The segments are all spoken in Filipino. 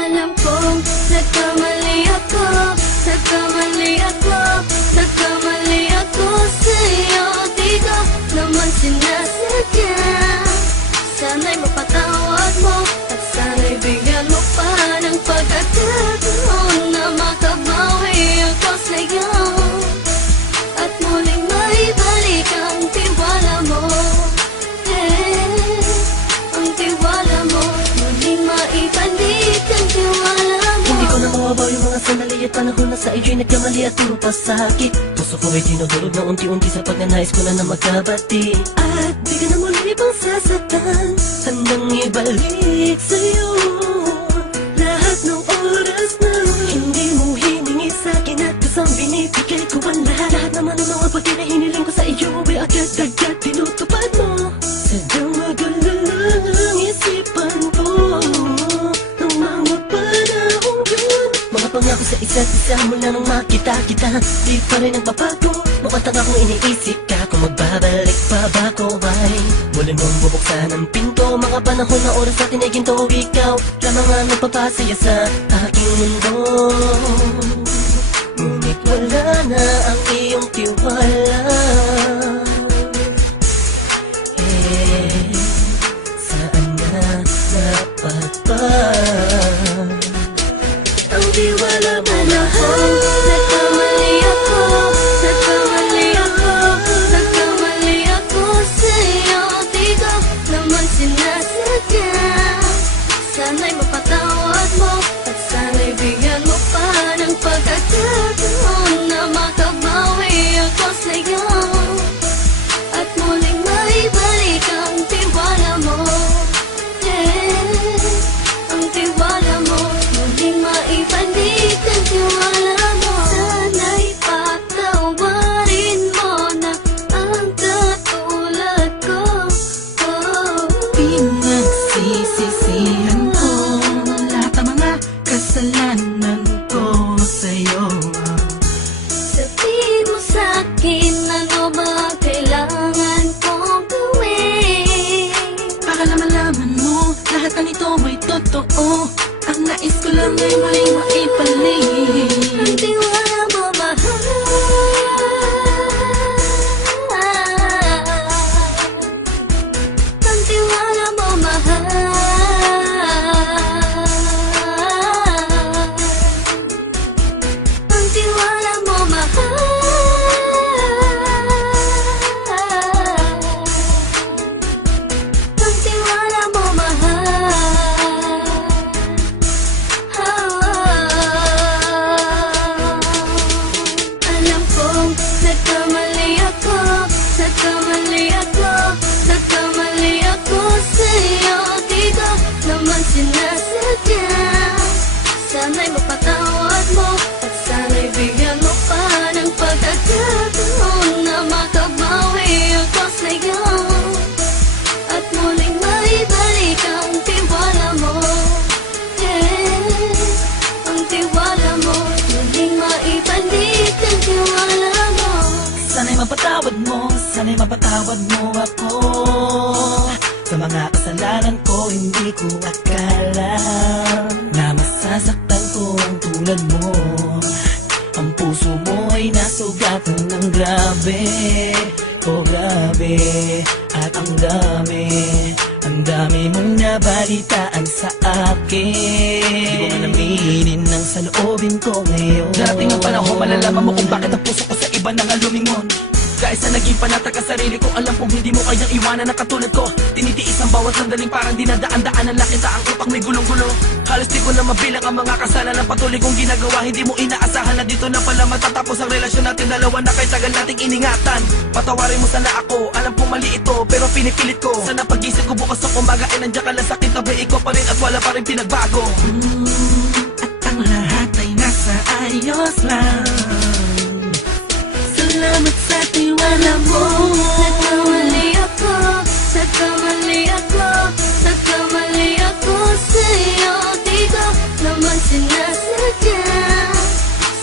Alam kong nagkamali ako, nagkamali ako, nagkamali ako sa'yo. Di ko naman sinasadya. Sana'y mapatawad mo at sana'y bigyan mo pa ng pagkakataon na makabawi ako sa'yo at muling maibalik ang tiwala mo. Ang tiwala mo, muling maibalik ang tiwala mo. Hindi ko na mawabaw yung mga sandali at panahon na sa iyo'y nagkamali at puro pasakit. Puso ko ay dinudurog na unti-unti sa pagnanais ko na magkabati. At di ka na muli pang sasaktan, handang ibalik sa'yo lahat ng oras na hindi mo hiningi sa'kin at kusang binibigay ko ang lahat. Lahat naman ng mga bagay na hiniling ko sa iyo ay agad-agad tinutupad mo. Sadyang magulo lang ang isipan ko ng mga panahon yun. Mga pangako sa isa't isa mula nung makita kita, di pa rin nagbabago. Mukhang akong iniisip ka kung magbabalik pa ba ko ay muli mong bubuksan ang pinto. Mga panahon na oras natin ay ginto, ikaw lamang ang nagpapasaya sa aking mundo. Ngunit wala na ang iyong tiwala. Saan na dapat ba ang tiwala mo? Nagkamali ako, nagkamali ako, nagkamali ako sa'yo. Di ko naman sinasadya. Sana'y mapatawad mo at sana'y bigyan mo pa ng pagkakataon na makabawi ako sa'yo at muling maibalik ang tiwala mo. Ang tiwala mo, muling maibalik ang tiwala mo. Sana'y patawarin mo na ang katulad ko. Pinagsisisihan ko lahat ng mga kasalanan ko sa'yo. Sabihin mo sa'kin ano ba kailangan kong gawin. Baka malaman mo lahat ng ito ay totoo. Ang nais ko lang ay muling maibalik Ang tiwala mo, mahal. Ang tiwala mo, mahal. Ang tiwala mo, mahal. Ang tiwala mo, mahal. Alam kong nagkamali ako, nagkamali ako, nagkamali ako sa'yo. Di ko naman sinasadya. Sana'y mapatawad mo at sana'y bigyan mo pa ng pagkakataon na makabawi ako sa'yo at muling maibalik ang tiwala mo. Ang tiwala mo, muling maibalik ang tiwala mo. Sana'y mapatawad mo, sana'y mapatawad mo ako sa mga kasalanan ko. Hindi ko akala na masasaktan ko ang tulad mo. Ang puso mo ay nasugatan ng grabe, oh grabe. At ang dami mong nabalitaan sa akin. Di ko man aminin ang saloobin ko ngayon. Darating ang panahon, malalaman mo kung bakit ang puso ko sa iba nang lumingon. Dahil sa naging panatag ka sarili ko, alam kong hindi mo kayang iwanan na katulad ko. Tinitiis ang bawat sandaling parang dinadaan-daan ang lakita ang utak may gulong-gulo. Halos di ko na mabilang ang mga kasalanan patuloy kong ginagawa. Hindi mo inaasahan na dito na pala matatapos ang relasyon natin dalawa na kahit tagal nating iningatan. Patawarin mo sana ako, alam kong mali ito pero pinipilit ko. Sana pag-isip ko bukas ng umaga ay nandiyan ka lang sa akin, tabi ko pa rin at wala pa rin pinagbago. At ang lahat ay nasa ayos lang. Salamat sa tiwala mo. Nagkamali ako, nagkamali ako, nagkamali ako sa'yo. Di ko naman sinasadya.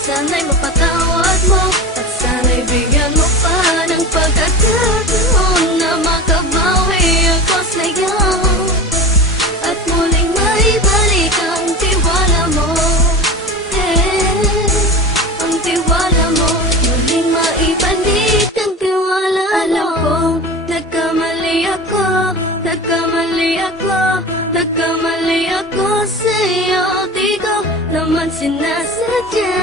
Sana'y mapatawad mo at sana'y bigyan mo pa ng pagkakataon na makabawi ako sa'yo at muling maibalik ang tiwala Nagkamali ako sa'yo, di ko naman sinasadya.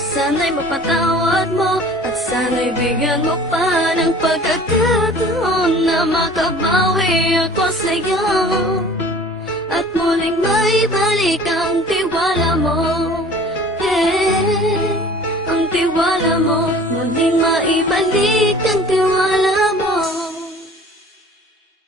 Sana'y mapatawad mo at sana'y bigyan mo pa ng pagkakataon na makabawi ako sa'yo at muling maibalik ang tiwala mo. Ang tiwala mo, muling maibalik ang tiwala